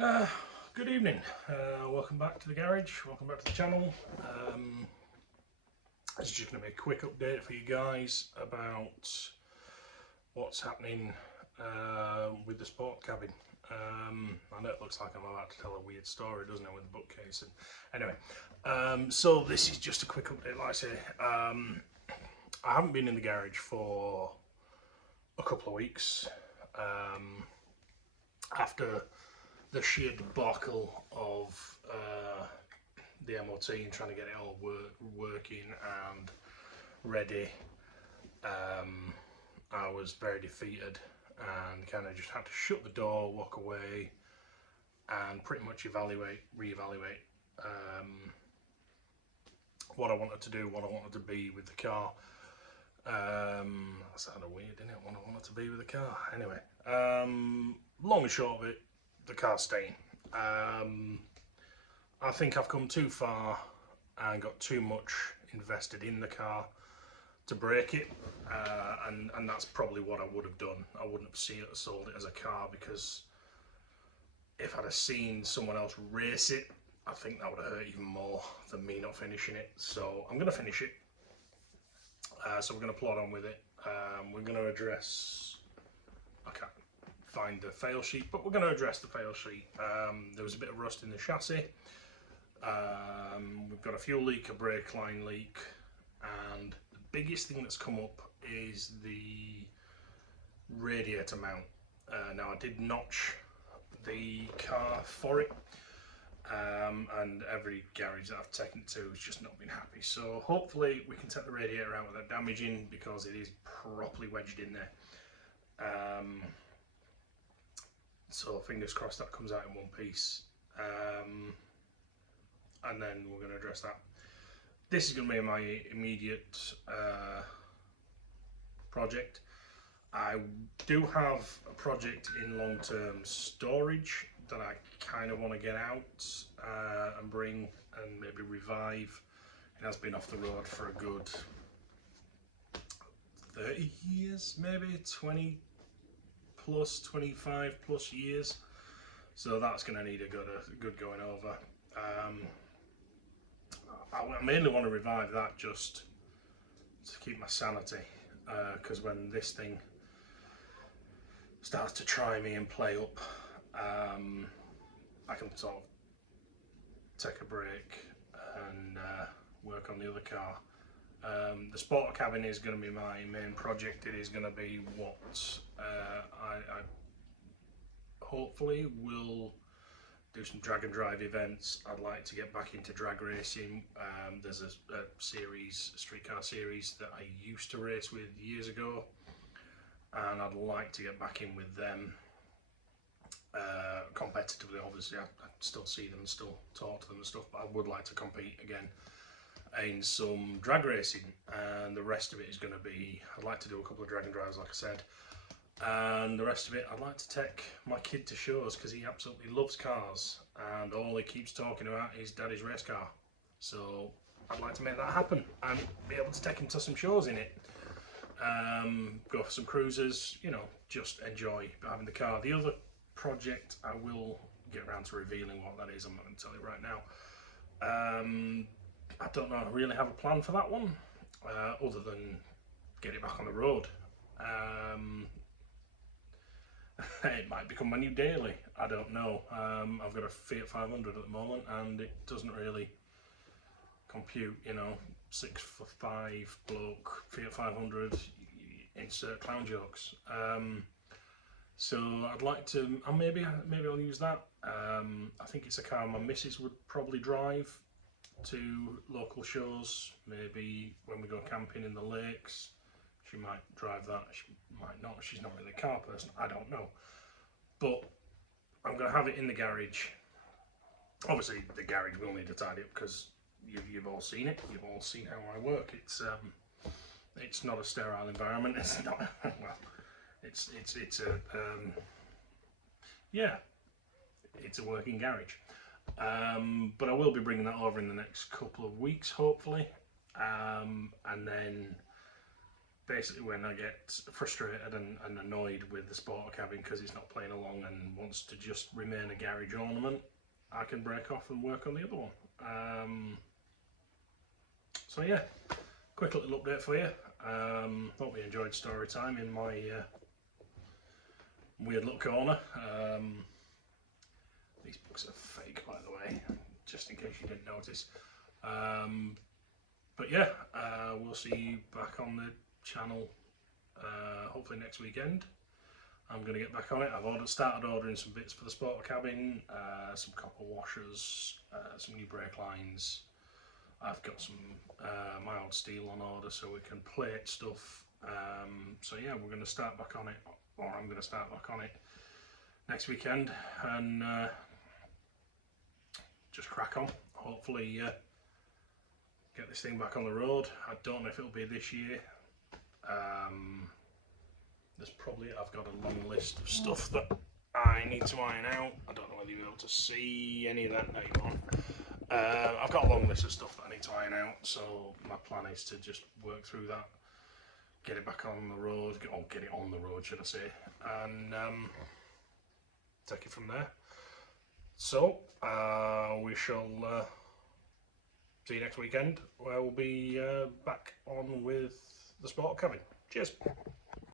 Uh, Good evening. Welcome back to the garage. Welcome back to the channel. This is just going to be a quick update for you guys about what's happening with the SportaKabin. I know it looks like I'm about to tell a weird story, doesn't it, with the bookcase? And anyway, so this is just a quick update. Like I say, I haven't been in the garage for a couple of weeks after the sheer debacle of the MOT and trying to get it all working and ready. I was very defeated and kind of just had to shut the door, walk away, and pretty much reevaluate what I wanted to do, what I wanted to be with the car. That sounded weird, didn't it? What I wanted to be with the car. Anyway, long and short of it, the car's staying. I think I've come too far and got too much invested in the car to break it, and that's probably what I would have done. I wouldn't have sold it as a car, because if I'd have seen someone else race it, I think that would have hurt even more than me not finishing it. So I'm going to finish it. So we're going to plod on with it. We're going to address, I can't find the fail sheet, but we're going to address the fail sheet. There was a bit of rust in the chassis. We've got a fuel leak, a brake line leak, and the biggest thing that's come up is the radiator mount. Now I did notch the car for it, and every garage that I've taken it to has just not been happy. So hopefully we can take the radiator out without damaging, because it is properly wedged in there. So fingers crossed that comes out in one piece, and then we're going to address that. This is going to be my immediate project. I do have a project in long-term storage that I kind of want to get out and bring and maybe revive. It has been off the road for a good 30 years, maybe 20 plus, 25 plus years. So that's going to need a good going over. I mainly want to revive that just to keep my sanity, because when this thing starts to try me and play up, I can sort of take a break and work on the other car. The SportaKabin is going to be my main project. It is going to be what I hopefully will do some drag and drive events. I'd like to get back into drag racing. There's a street car series that I used to race with years ago, and I'd like to get back in with them competitively. Obviously, I still see them, still talk to them and stuff, but I would like to compete again in some drag racing, and the rest of it is going to be, I'd like to do a couple of drag and drives, like I said, and the rest of it I'd like to take my kid to shows, because he absolutely loves cars and all he keeps talking about is daddy's race car. So I'd like to make that happen and be able to take him to some shows in it, go for some cruises, you know, just enjoy having the car. The other project, I will get around to revealing what that is. I'm not going to tell you right now. I don't know, really have a plan for that one, other than get it back on the road. It might become my new daily, I don't know. I've got a Fiat 500 at the moment, and it doesn't really compute, you know, 6'5" bloke, Fiat 500, insert clown jokes. So I'd like to, and maybe I'll use that. I think it's a car my missus would probably drive to local shows. Maybe when we go camping in the lakes, she might drive that, she might not, she's not really a car person, I don't know. But I'm going to have it in the garage. Obviously the garage will need to tidy up, because you've all seen it, you've all seen how I work. It's not a sterile environment, it's not, well, it's a, yeah, it's a working garage. But I will be bringing that over in the next couple of weeks, hopefully, and then basically when I get frustrated and annoyed with the SportaKabin because it's not playing along and wants to just remain a garage ornament, I can break off and work on the other one. So yeah, quick little update for you. Hope you enjoyed story time in my weird little corner. These books are fake, by the way, just in case you didn't notice. But yeah, we'll see you back on the channel hopefully next weekend. I'm going to get back on it. I've started ordering some bits for the SportaKabin, some copper washers, some new brake lines. I've got some mild steel on order so we can plate stuff. So yeah, we're going to start back on it, or I'm going to start back on it next weekend, and just crack on. Hopefully get this thing back on the road. I don't know if it'll be this year. I've got a long list of stuff that I need to iron out. I don't know whether you'll be able to see any of that now on. I've got a long list of stuff that I need to iron out, so my plan is to just work through that, get it back on the road, get it on the road should I say, and take it from there. So we shall see you next weekend, where we'll be back on with the SportaKabin. Cheers.